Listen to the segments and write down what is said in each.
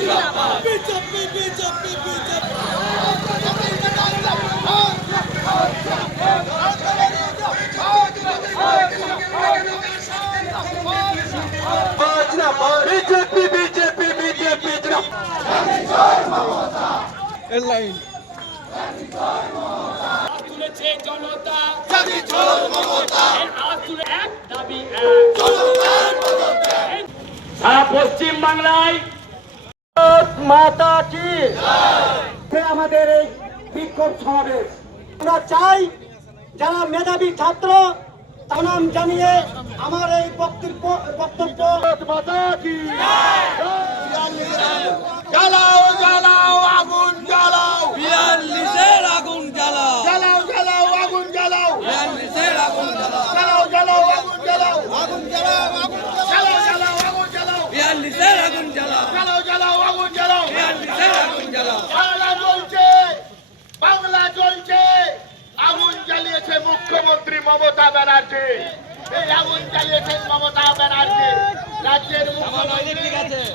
BJP BJP পশ্চিম বাংলায় মাতা কি? আমাদের এই বিক্ষোভ সমাবেশ। আমরা চাই যারা মেধাবী ছাত্র তার নাম জানিয়ে আমার এই বক্তব্য বক্তব্য মাতা কি? মমতা ব্যানার্জি। এই আগুন জ্বালিয়েছেন মমতা ব্যানার্জি। রাজ্যের মুখ্যমন্ত্রী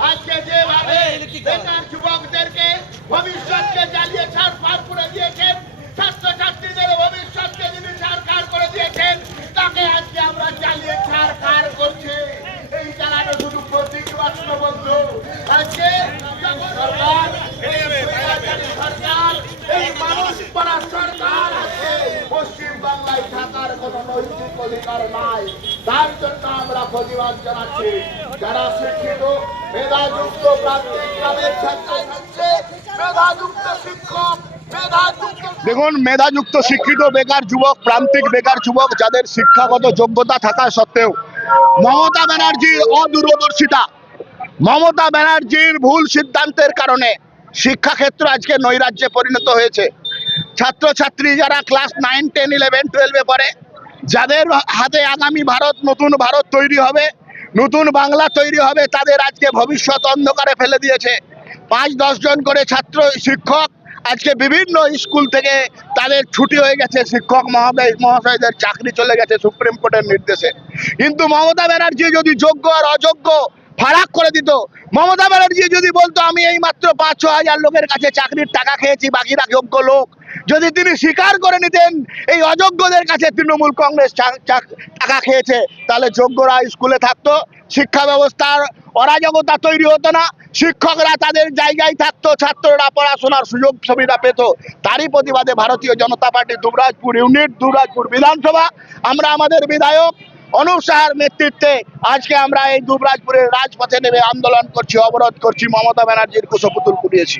আজকে যেভাবে বেকার যুবকদেরকে ভবিষ্যৎকে জ্বালিয়ে ছাড় করে দিয়েছেন ছাত্রছাত্রীদের ভবিষ্যৎকে যিনি ছাড়খাড় করে দিয়েছেন তাকে আজকে আমরা জ্বালিয়ে ছাড়খাড় করছি। এই জ্বালানো শুধু প্রতিবাদ বন্ধু। আজকে সরকার এই স্বৈরাচারী সরকার এই মানুষ পড়া সরকার আছে পশ্চিম বাংলায় থাকার মেধাযুক্ত দেখুন, মেধাযুক্ত শিক্ষিত বেকার যুবক, প্রান্তিক বেকার যুবক, যাদের শিক্ষাগত যোগ্যতা থাকা সত্ত্বেও মমতা ব্যানার্জির অদূরদর্শিতা। মমতা ব্যানার্জির ভুল সিদ্ধান্তের কারণে শিক্ষাক্ষেত্র আজকে নৈরাজ্যে পরিণত হয়েছে। ছাত্রছাত্রী যারা ক্লাস নাইন, টেন, ইলেভেন, টুয়েলভে পড়ে যাদের হাতে আগামী ভারত, নতুন ভারত তৈরি হবে, নতুন বাংলা তৈরি হবে, তাদের আজকে ভবিষ্যৎ অন্ধকারে ফেলে দিয়েছে। পাঁচ, দশ জন করে ছাত্র, শিক্ষক আজকে বিভিন্ন স্কুল থেকে তাদের ছুটি হয়ে গেছে। শিক্ষক মহোদয়, মহাশয়দের চাকরি চলে গেছে সুপ্রিম কোর্টের নির্দেশে। কিন্তু মমতা ব্যানার্জি যদি যোগ্য আর অযোগ্য ফারাক করে দিত। মমতা ব্যানার্জি যদি বলতো, আমি এই মাত্র পাঁচ, ছ হাজার লোকের কাছে চাকরির টাকা খেয়েছি, বাকিরা যোগ্য লোক। যদি তিনি স্বীকার করে নিতেন, এই অযোগ্যদের কাছে তৃণমূল কংগ্রেস টাকা খেয়েছে, তাহলে যোগ্যরা স্কুলে থাকতো, শিক্ষা ব্যবস্থার অরাজকতা তৈরি হতো না, শিক্ষকরা তাদের জায়গায় থাকতো, ছাত্ররা পড়াশোনার সুযোগ সুবিধা পেত। তারই প্রতিবাদে ভারতীয় জনতা পার্টি দুবরাজপুর ইউনিট, দুবরাজপুর বিধানসভা। আমরা আমাদের বিধায়ক অনুপ সাহার নেতৃত্বে আজকে আমরা এই দুবরাজপুরের রাজপথে নেমে আন্দোলন করছি, অবরোধ করছি, মমতা ব্যানার্জির কুশপুতুল কুড়িয়েছি